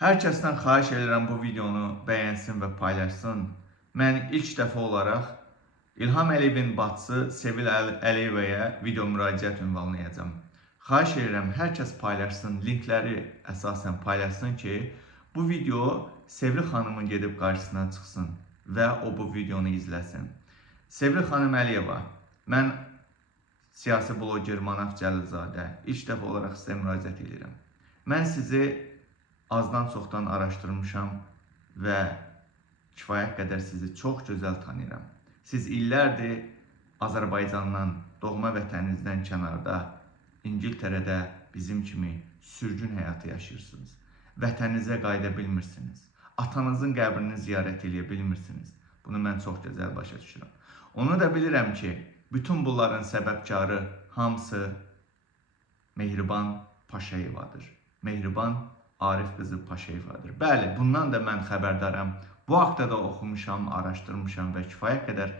Hər kəsdən xahiş edirəm bu videonu bəyənsin və paylaşsın. Mən ilk dəfə olaraq İlham Əliyevin bacısı Sevil Əliyevəyə video müraciət ünvanlayacağım. Xahiş edirəm hər kəs paylaşsın, linkləri əsasən paylaşsın ki, bu video Sevil xanımın gedib qarşısına çıxsın və o bu videonu izləsin. Sevil xanım Əliyeva, mən siyasi bloger Manaf Cəlilzadə ilk dəfə olaraq sizə müraciət edirəm. Mən sizi azdan çoxdan araşdırmışam və kifayət qədər sizi çox gözəl tanıyıram. Siz illərdir Azərbaycandan, doğma vətəninizdən kənarda, İngiltərədə bizim kimi sürgün həyatı yaşayırsınız. Vətəninizə qayıda bilmirsiniz. Atanızın qəbrini ziyarət edə bilmirsiniz. Bunu mən çox gözəl başa düşürəm. Onu da bilirəm ki, bütün bunların səbəbkarı hamısı Mehriban Paşayevadır. Mehriban Arif qızı Paşayevadır. Bəli, bundan da mən xəbərdaram. Bu haqda da oxumuşam, araşdırmışam və kifayət qədər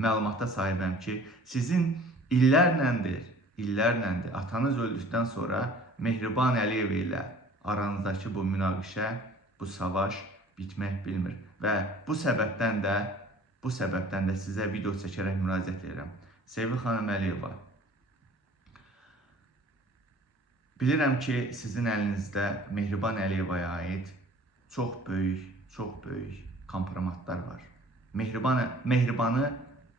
məlumata sahibəm ki, sizin illərləndir atanız öldükdən sonra Mehriban Əliyev ilə aranızdakı bu münaqişə, bu savaş bitmək bilmir. Və bu səbəbdən də sizə video çəkərək müraciət edirəm. Sevil xanım Əliyeva, bilirəm ki, sizin əlinizdə Mehriban Əliyevaya aid çox böyük kompromatlar var. Mehribanı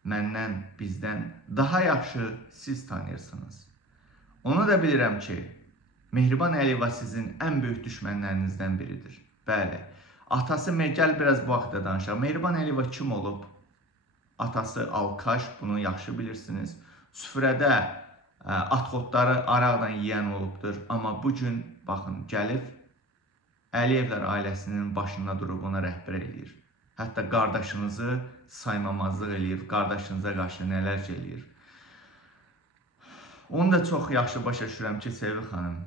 məndən, bizdən daha yaxşı siz tanıyırsınız. Onu da bilirəm ki, Mehriban Əliyeva sizin ən böyük düşmənlərinizdən biridir. Bəli, atası gəl biraz bu haqda danışaq. Mehriban Əliyeva kim olub? Atası Alkaş, bunu yaxşı bilirsiniz. Süfrədə atxotları araqdan yiyən olubdur. Amma bugün, baxın, gəlib Əliyevlər ailəsinin başında durub ona rəhbər eləyir. Hətta qardaşınızı saymamazlıq eləyir, qardaşınıza qarşı nələr eləyir. Onu da çox yaxşı başa düşürəm ki, Sevil xanım,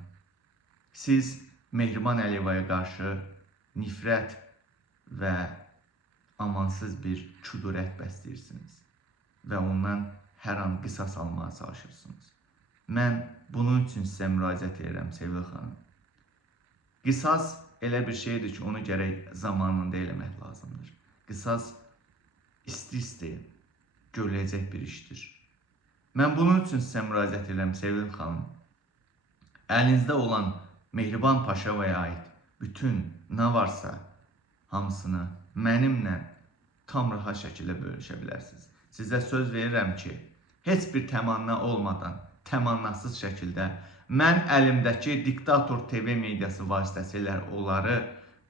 siz Mehriban Əliyevaya qarşı nifrət və amansız bir kudurət bəsləyirsiniz və ondan hər an qisas almağa çalışırsınız. Mən bunun üçün sizə müraciət edirəm, Sevil xanım. Qisas elə bir şeydir ki, onu gərək zamanında eləmək lazımdır. Qisas isti-isti görüləcək bir işdir. Mən bunun üçün sizə müraciət edirəm, Sevil xanım. Əlinizdə olan Mehriban Paşayevaya aid bütün nə varsa hamısını mənimlə tam rahat şəkildə bölüşə bilərsiniz. Sizə söz verirəm ki, heç bir təmanna olmadan, təmannasız şəkildə mən əlimdəki Diktator TV mediası vasitəsilə onları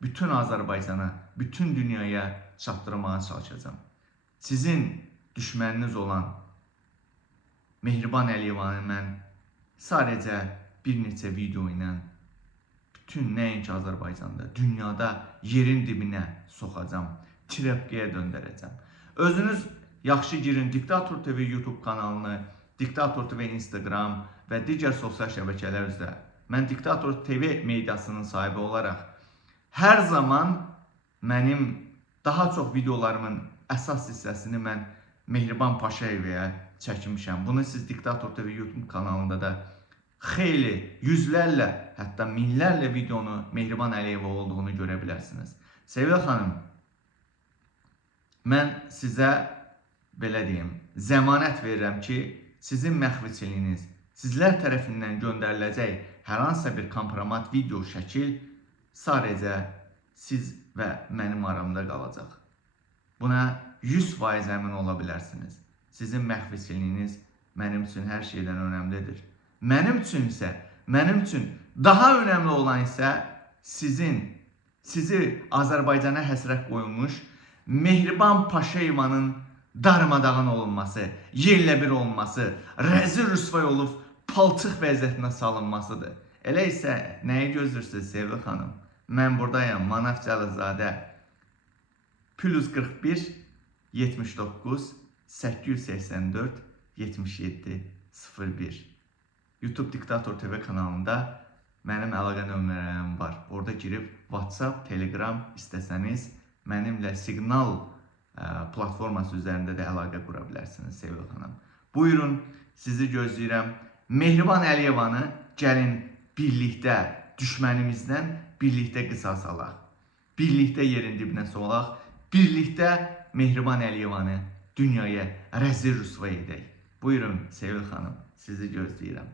bütün Azərbaycana, bütün dünyaya çatdırmağa çalışacağım. Sizin düşməniniz olan Mehriban Əliyevanı mən sadəcə bir neçə video ilə bütün nəinki Azərbaycanda, dünyada yerin dibinə soxacağım, trepkiyə döndərəcəm. Özünüz yaxşı girin Diktator TV YouTube kanalını, Diktator TV Instagram və digər sosial şəbəkələr üzrə. Mən Diktator TV mediasının sahibi olaraq hər zaman mənim daha çox videolarımın əsas hissəsini mən Mehriban Paşayevaya çəkmişəm. Bunu siz Diktator TV YouTube kanalında da xeyli, yüzlərlə, hətta minlərlə videonu Mehriban Əliyeva olduğunu görə bilərsiniz. Sevil xanım, mən sizə belə deyim, zəmanət verirəm ki, sizin məxfiçiliyiniz, sizlər tərəfindən göndəriləcək hər hansısa bir kompromat video şəkil sadəcə siz və mənim aramda qalacaq. Buna 100% əmin ola bilərsiniz. Sizin məxfiçiliyiniz mənim üçün hər şeydən önəmlidir. Mənim üçün daha önəmli olan isə sizi Azərbaycana həsrət qoyulmuş Mehriban Paşayevanın darmadağın olunması, yerlə bir olması, rəzil rüsvay olub palçıq vəziyyətinə salınmasıdır. Elə isə nəyi gözləyirsiniz, Sevil xanım? Mən buradayam, Manaf Cəlilzadə, +41 79 884 77 01. YouTube Diktator TV kanalında mənim əlaqə nömrələrim var. Orada girib WhatsApp, Telegram istəsəniz mənimlə Signal platforması üzərində də əlaqə qura bilərsiniz, Sevil xanım. Buyurun, sizi gözləyirəm. Mehriban Əliyevanı gəlin birlikdə düşmənimizdən birlikdə qisas alaq. Birlikdə yerin dibinə solaq. Birlikdə Mehriban Əliyevanı dünyaya rəzil rüsva edək. Buyurun Sevil xanım, sizi gözləyirəm.